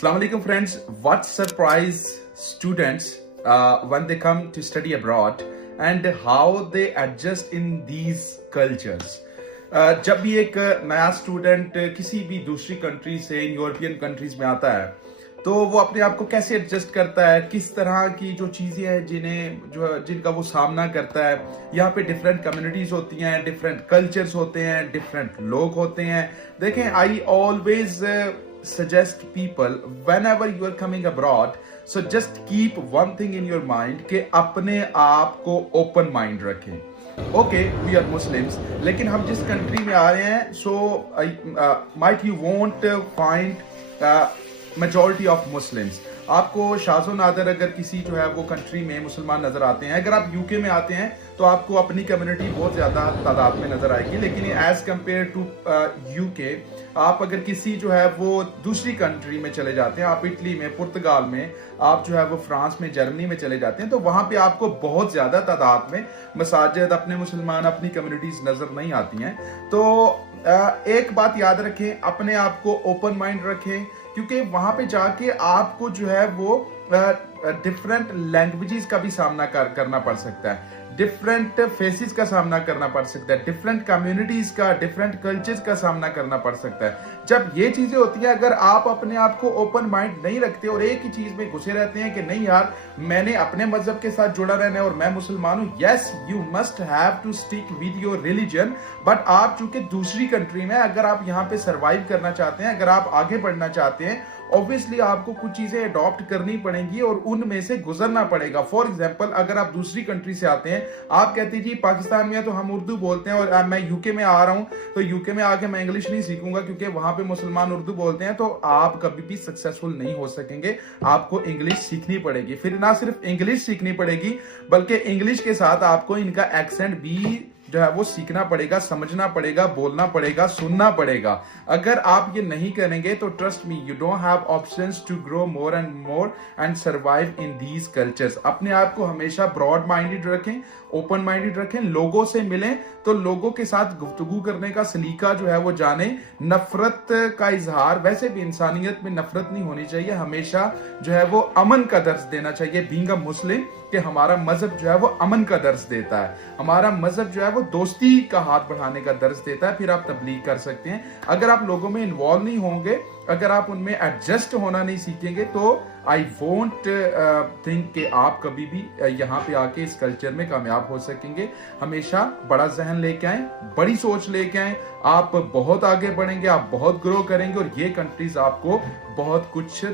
Assalamu alaikum friends. What surprise students when they come to study abroad and how they adjust in these cultures. जब भी एक नया student किसी भी दूसरी कंट्री से यूरोपियन कंट्रीज में आता है तो वो अपने आप को कैसे एडजस्ट करता है, किस तरह की जो चीजें हैं जिनका वो सामना करता है। यहाँ पे डिफरेंट कम्युनिटीज होती हैं, डिफरेंट कल्चर्स होते हैं, डिफरेंट लोग होते हैं। देखें, I always suggest people whenever you are coming abroad, so just keep one thing in your mind कि अपने आप को open mind रखें। Okay, we are Muslims, लेकिन हम जिस कंट्री में आ रहे हैं so might you won't find majority of Muslims। आपको शाज़ो नादर अगर किसी जो है वो कंट्री में मुसलमान नजर आते हैं। अगर आप यूके में आते हैं तो आपको अपनी कम्युनिटी बहुत ज्यादा तादाद में नजर आएगी, लेकिन एज कंपेयर टू यूके आप अगर किसी जो है वो दूसरी कंट्री में चले जाते हैं, आप इटली में, पुर्तगाल में, आप जो है वो फ्रांस में, जर्मनी में चले जाते हैं, तो वहां पे आपको बहुत ज्यादा तादाद में मसाजिद, अपने मुसलमान, अपनी कम्युनिटीज नजर नहीं आती हैं। तो एक बात याद रखें, अपने आप को ओपन माइंड रखें, क्योंकि वहां पे जाके आपको जो है वो डिफरेंट लैंग्वेजेस का भी सामना करना पड़ सकता है, डिफरेंट फेसेस का सामना करना पड़ सकता है, डिफरेंट कम्युनिटीज का, डिफरेंट कल्चर्स का सामना करना पड़ सकता है। जब ये चीजें होती हैं, अगर आप अपने आप को ओपन माइंड नहीं रखते और एक ही चीज में घुसे रहते हैं कि नहीं यार मैंने अपने मजहब के साथ जुड़ा रहना है और मैं मुसलमान हूं, yes you must have to stick with your religion, but आप चूंकि दूसरी कंट्री में, अगर आप यहाँ पे सर्वाइव करना चाहते हैं, अगर आप आगे बढ़ना चाहते हैं, ऑब्वियसली आपको कुछ चीजें अडॉप्ट करनी पड़ेंगी और उनमें से गुजरना पड़ेगा। फॉर एग्जांपल, अगर आप दूसरी कंट्री से आते हैं, आप कहते हैं जी पाकिस्तान में है तो हम उर्दू बोलते हैं और मैं यूके में आ रहा हूं तो यूके में आके मैं इंग्लिश नहीं सीखूंगा क्योंकि वहां पे मुसलमान उर्दू बोलते हैं, तो आप कभी भी सक्सेसफुल नहीं हो सकेंगे। आपको इंग्लिश सीखनी पड़ेगी, फिर ना सिर्फ इंग्लिश सीखनी पड़ेगी बल्कि इंग्लिश के साथ आपको इनका एक्सेंट भी जो है वो सीखना पड़ेगा, समझना पड़ेगा, बोलना पड़ेगा, सुनना पड़ेगा। अगर आप ये नहीं करेंगे तो trust me, you don't have options to grow more and survive in these cultures. अपने आप को हमेशा ब्रॉड माइंडेड रखें, ओपन माइंडेड रखें, लोगों से मिलें तो लोगों के साथ गुफ्तगू करने का सलीका जो है वो जाने, नफरत का इजहार, वैसे भी इंसानियत में नफरत नहीं होनी चाहिए, हमेशा जो है वो अमन का दर्ज देना चाहिए। बीइंग अ मुस्लिम कि हमारा मजहब जो है वो अमन का दर्ज देता है, हमारा मजहब जो है वो दोस्ती का हाथ बढ़ाने का दर्ज देता है, फिर आप तबलीग कर सकते हैं। अगर आप लोगों में इन्वॉल्व नहीं होंगे, अगर आप उनमें एडजस्ट होना नहीं सीखेंगे तो आई वोंट थिंक कि आप कभी भी यहाँ पे आके इस कल्चर में कामयाब हो सकेंगे। हमेशा बड़ा जहन लेके आए, बड़ी सोच लेके आए, आप बहुत आगे बढ़ेंगे, आप बहुत ग्रो करेंगे और ये कंट्रीज आपको बहुत कुछ